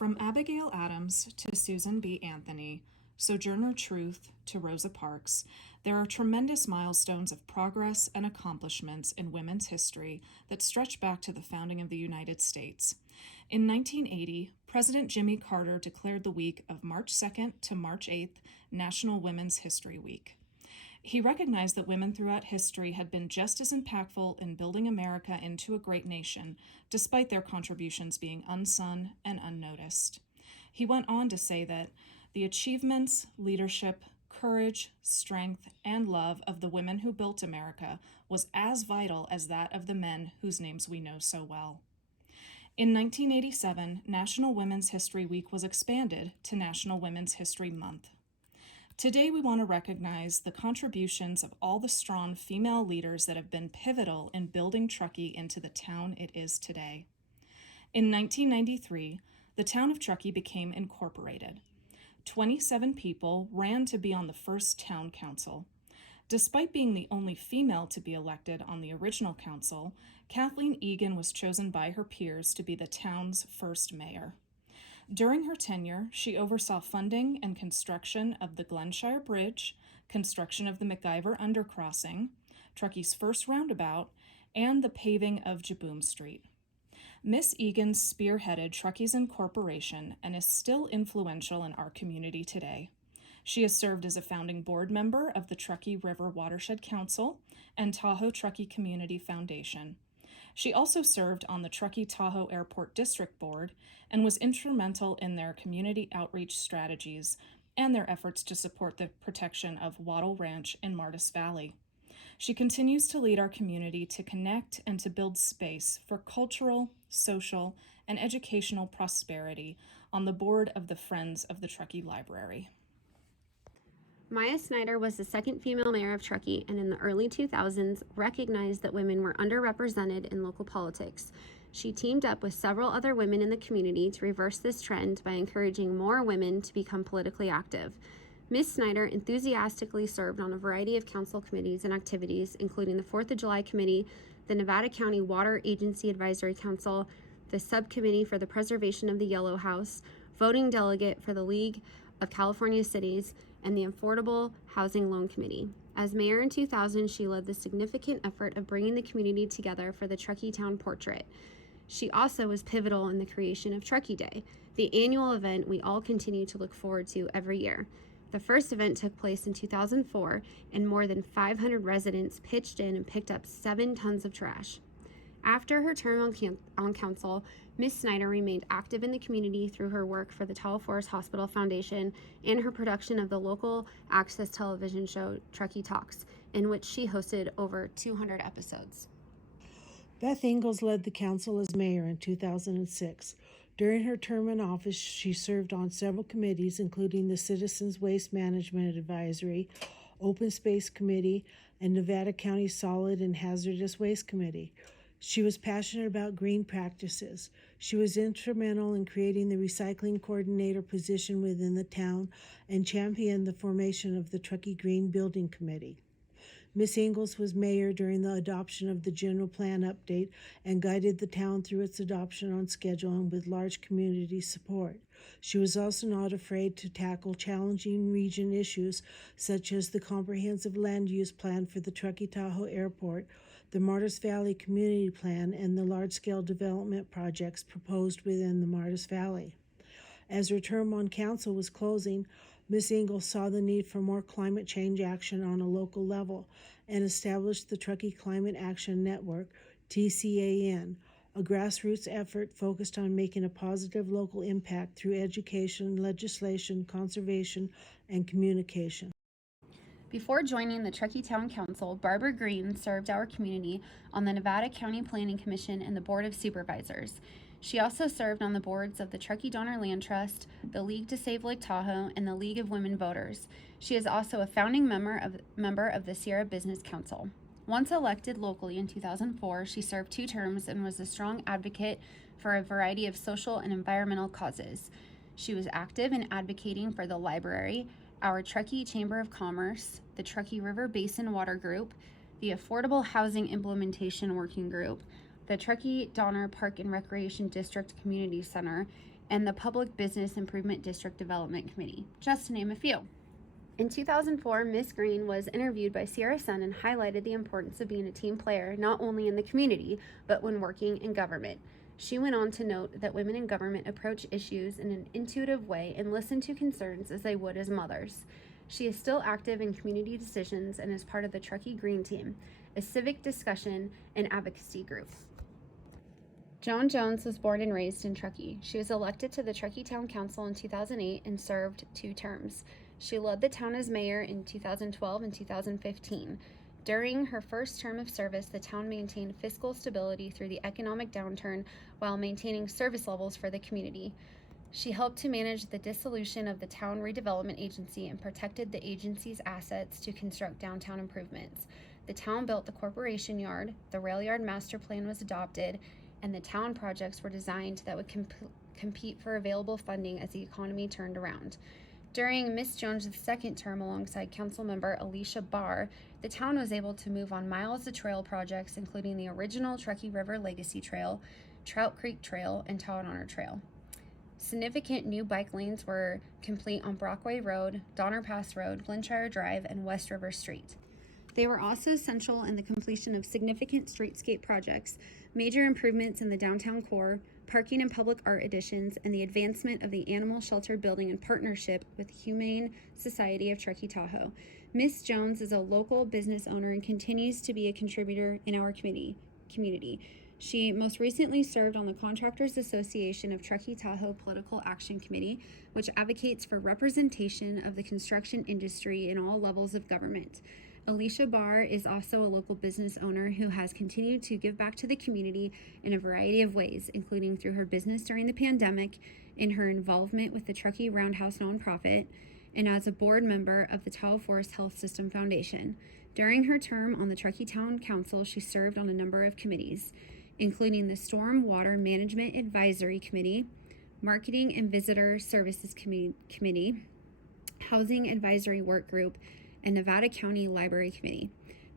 From Abigail Adams to Susan B. Anthony, Sojourner Truth to Rosa Parks, there are tremendous milestones of progress and accomplishments in women's history that stretch back to the founding of the United States. In 1980, President Jimmy Carter declared the week of March 2nd to March 8th National Women's History Week. He recognized that women throughout history had been just as impactful in building America into a great nation, despite their contributions being unsung and unnoticed. He went on to say that the achievements, leadership, courage, strength, and love of the women who built America was as vital as that of the men whose names we know so well. In 1987, National Women's History Week was expanded to National Women's History Month. Today, we want to recognize the contributions of all the strong female leaders that have been pivotal in building Truckee into the town it is today. In 1993, the town of Truckee became incorporated. 27 people ran to be on the first town council. Despite being the only female to be elected on the original council, Kathleen Egan was chosen by her peers to be the town's first mayor. During her tenure, she oversaw funding and construction of the Glenshire Bridge, construction of the McIver Undercrossing, Truckee's first roundabout, and the paving of Jaboom Street. Miss Egan spearheaded Truckee's incorporation and is still influential in our community today. She has served as a founding board member of the Truckee River Watershed Council and Tahoe Truckee Community Foundation. She also served on the Truckee-Tahoe Airport District Board and was instrumental in their community outreach strategies and their efforts to support the protection of Wattle Ranch in Martis Valley. She continues to lead our community to connect and to build space for cultural, social, and educational prosperity on the board of the Friends of the Truckee Library. Maya Snyder was the second female mayor of Truckee, and in the early 2000s recognized that women were underrepresented in local politics. She teamed up with several other women in the community to reverse this trend by encouraging more women to become politically active. Ms. Snyder enthusiastically served on a variety of council committees and activities, including the 4th of July Committee, the Nevada County Water Agency Advisory Council, the Subcommittee for the Preservation of the Yellow House, voting delegate for the League of California Cities, and the Affordable Housing Loan Committee. As mayor in 2000, she led the significant effort of bringing the community together for the Truckee Town Portrait. She also was pivotal in the creation of Truckee Day, the annual event we all continue to look forward to every year. The first event took place in 2004, and more than 500 residents pitched in and picked up 7 tons of trash. After her term on council, Ms. Snyder remained active in the community through her work for the Tall Forest Hospital Foundation and her production of the local access television show Truckee Talks, in which she hosted over 200 episodes. Beth Ingalls led the council as mayor in 2006. During her term in office, she served on several committees, including the Citizens Waste Management Advisory, Open Space Committee, and Nevada County Solid and Hazardous Waste Committee. She was passionate about green practices. She was instrumental in creating the recycling coordinator position within the town and championed the formation of the Truckee Green Building Committee. Ms. Ingalls was mayor during the adoption of the general plan update and guided the town through its adoption on schedule and with large community support. She was also not afraid to tackle challenging region issues such as the comprehensive land use plan for the Truckee-Tahoe Airport, the Martis Valley Community Plan, and the large-scale development projects proposed within the Martis Valley. As her term on council was closing, Ms. Ingalls saw the need for more climate change action on a local level and established the Truckee Climate Action Network, TCAN, a grassroots effort focused on making a positive local impact through education, legislation, conservation, and communication. Before joining the Truckee Town Council, Barbara Green served our community on the Nevada County Planning Commission and the Board of Supervisors. She also served on the boards of the Truckee Donner Land Trust, the League to Save Lake Tahoe, and the League of Women Voters. She is also a founding member of the Sierra Business Council. Once elected locally in 2004, she served 2 terms and was a strong advocate for a variety of social and environmental causes. She was active in advocating for the library, our Truckee Chamber of Commerce, the Truckee River Basin Water Group, the Affordable Housing Implementation Working Group, the Truckee Donner Park and Recreation District Community Center, and the Public Business Improvement District Development Committee, just to name a few. In 2004, Miss Green was interviewed by Sierra Sun and highlighted the importance of being a team player, not only in the community, but when working in government. She went on to note that women in government approach issues in an intuitive way and listen to concerns as they would as mothers. She is still active in community decisions and is part of the Truckee Green Team, a civic discussion and advocacy group. Jon Jones was born and raised in Truckee. She was elected to the Truckee Town Council in 2008 and served 2 terms. She led the town as mayor in 2012 and 2015. During her first term of service, the town maintained fiscal stability through the economic downturn while maintaining service levels for the community. She helped to manage the dissolution of the Town Redevelopment Agency and protected the agency's assets to construct downtown improvements. The town built the corporation yard, the rail yard master plan was adopted, and the town projects were designed that would compete for available funding as the economy turned around. During Ms. Jones' second term alongside Councilmember Alicia Barr, the town was able to move on miles of trail projects, including the original Truckee River Legacy Trail, Trout Creek Trail, and Town Honor Trail. Significant new bike lanes were complete on Brockway Road, Donner Pass Road, Glenshire Drive, and West River Street. They were also essential in the completion of significant streetscape projects, major improvements in the downtown core, parking and public art additions, and the advancement of the animal shelter building in partnership with the Humane Society of Truckee Tahoe. Ms. Jones is a local business owner and continues to be a contributor in our community. She most recently served on the Contractors Association of Truckee Tahoe Political Action Committee, which advocates for representation of the construction industry in all levels of government. Alicia Barr is also a local business owner who has continued to give back to the community in a variety of ways, including through her business during the pandemic, in her involvement with the Truckee Roundhouse nonprofit, and as a board member of the Tahoe Forest Health System Foundation. During her term on the Truckee Town Council, she served on a number of committees, including the Storm Water Management Advisory Committee, Marketing and Visitor Services Committee, Housing Advisory Work Group, and Nevada County Library Committee.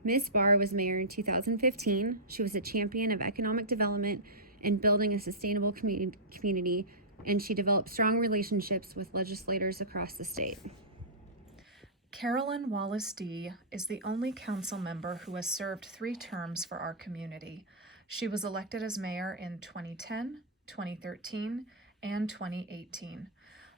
Ms. Barr was mayor in 2015. She was a champion of economic development and building a sustainable community, and she developed strong relationships with legislators across the state. Carolyn Wallace D. is the only council member who has served 3 terms for our community. She was elected as mayor in 2010, 2013, and 2018.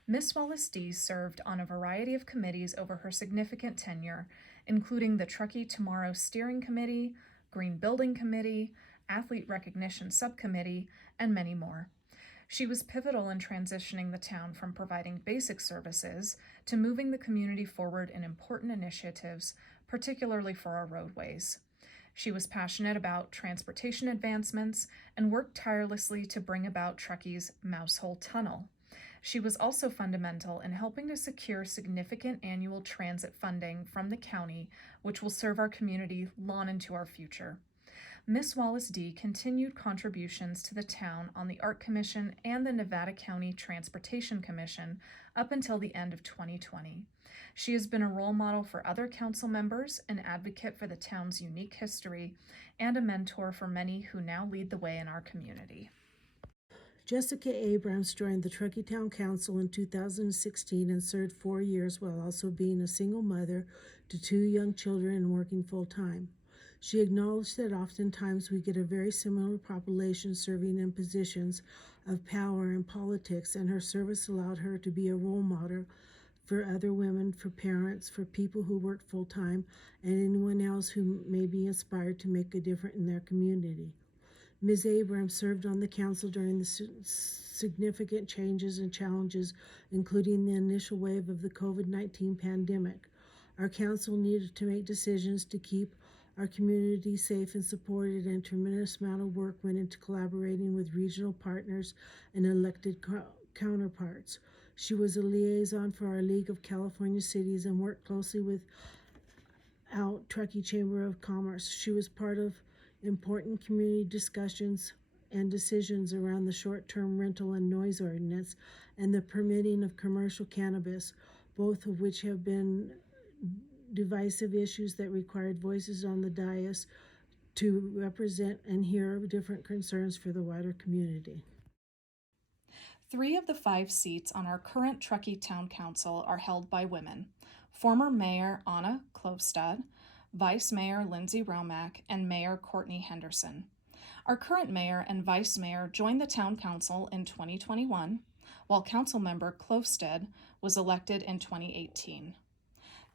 Ms. Wallace D. served on a variety of committees over her significant tenure, including the Truckee Tomorrow Steering Committee, Green Building Committee, Athlete Recognition Subcommittee, and many more. She was pivotal in transitioning the town from providing basic services to moving the community forward in important initiatives, particularly for our roadways. She was passionate about transportation advancements and worked tirelessly to bring about Truckee's Mousehole Tunnel. She was also fundamental in helping to secure significant annual transit funding from the county, which will serve our community long into our future. Ms. Wallace D. continued contributions to the town on the Art Commission and the Nevada County Transportation Commission up until the end of 2020. She has been a role model for other council members, an advocate for the town's unique history, and a mentor for many who now lead the way in our community. Jessica Abrams joined the Truckee Town Council in 2016 and served 4 years while also being a single mother to 2 young children and working full-time. She acknowledged that oftentimes we get a very similar population serving in positions of power in politics, and her service allowed her to be a role model for other women, for parents, for people who work full-time, and anyone else who may be inspired to make a difference in their community. Ms. Abrams served on the council during the significant changes and challenges, including the initial wave of the COVID-19 pandemic. Our council needed to make decisions to keep our community safe and supported, and a tremendous amount of work went into collaborating with regional partners and elected counterparts. She was a liaison for our League of California Cities and worked closely with Truckee Chamber of Commerce. She was part of important community discussions and decisions around the short-term rental and noise ordinance and the permitting of commercial cannabis, both of which have been divisive issues that required voices on the dais to represent and hear different concerns for the wider community. 3 of the 5 seats on our current Truckee Town Council are held by women: former Mayor Anna Klövstad, Vice Mayor Lindsay Romack, and Mayor Courtney Henderson. Our current mayor and vice mayor joined the Town Council in 2021, while Councilmember Klövstad was elected in 2018.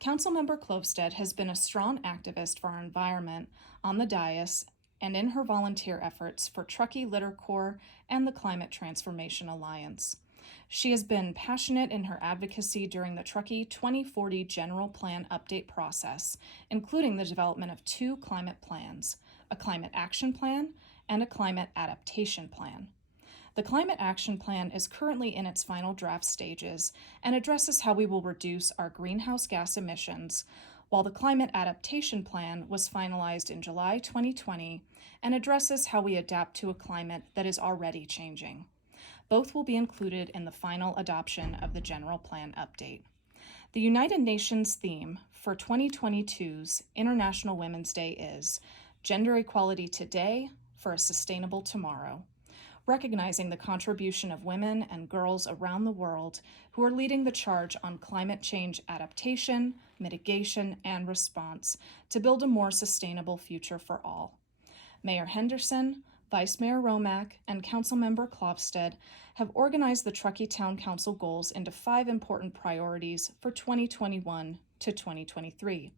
Councilmember Klövstad has been a strong activist for our environment on the dais and in her volunteer efforts for Truckee Litter Corps and the Climate Transformation Alliance. She has been passionate in her advocacy during the Truckee 2040 General Plan Update process, including the development of 2 climate plans, a Climate Action Plan and a Climate Adaptation Plan. The Climate Action Plan is currently in its final draft stages and addresses how we will reduce our greenhouse gas emissions, while the Climate Adaptation Plan was finalized in July 2020 and addresses how we adapt to a climate that is already changing. Both will be included in the final adoption of the General Plan Update. The United Nations theme for 2022's International Women's Day is Gender Equality Today for a Sustainable Tomorrow, recognizing the contribution of women and girls around the world who are leading the charge on climate change adaptation, mitigation, and response to build a more sustainable future for all. Mayor Henderson, Vice Mayor Romack, and Councilmember Klövstad have organized the Truckee Town Council goals into 5 important priorities for 2021 to 2023.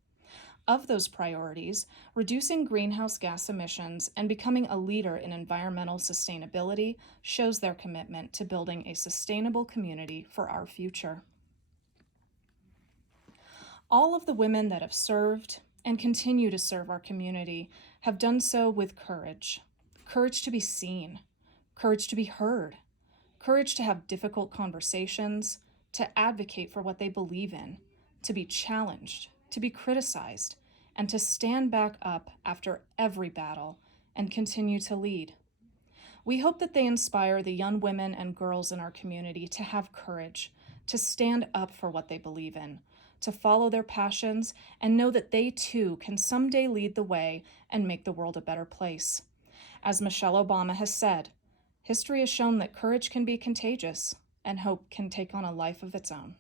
Of those priorities, reducing greenhouse gas emissions and becoming a leader in environmental sustainability shows their commitment to building a sustainable community for our future. All of the women that have served and continue to serve our community have done so with courage. Courage to be seen, courage to be heard, courage to have difficult conversations, to advocate for what they believe in, to be challenged, to be criticized, and to stand back up after every battle and continue to lead. We hope that they inspire the young women and girls in our community to have courage, to stand up for what they believe in, to follow their passions, and know that they too can someday lead the way and make the world a better place. As Michelle Obama has said, history has shown that courage can be contagious and hope can take on a life of its own.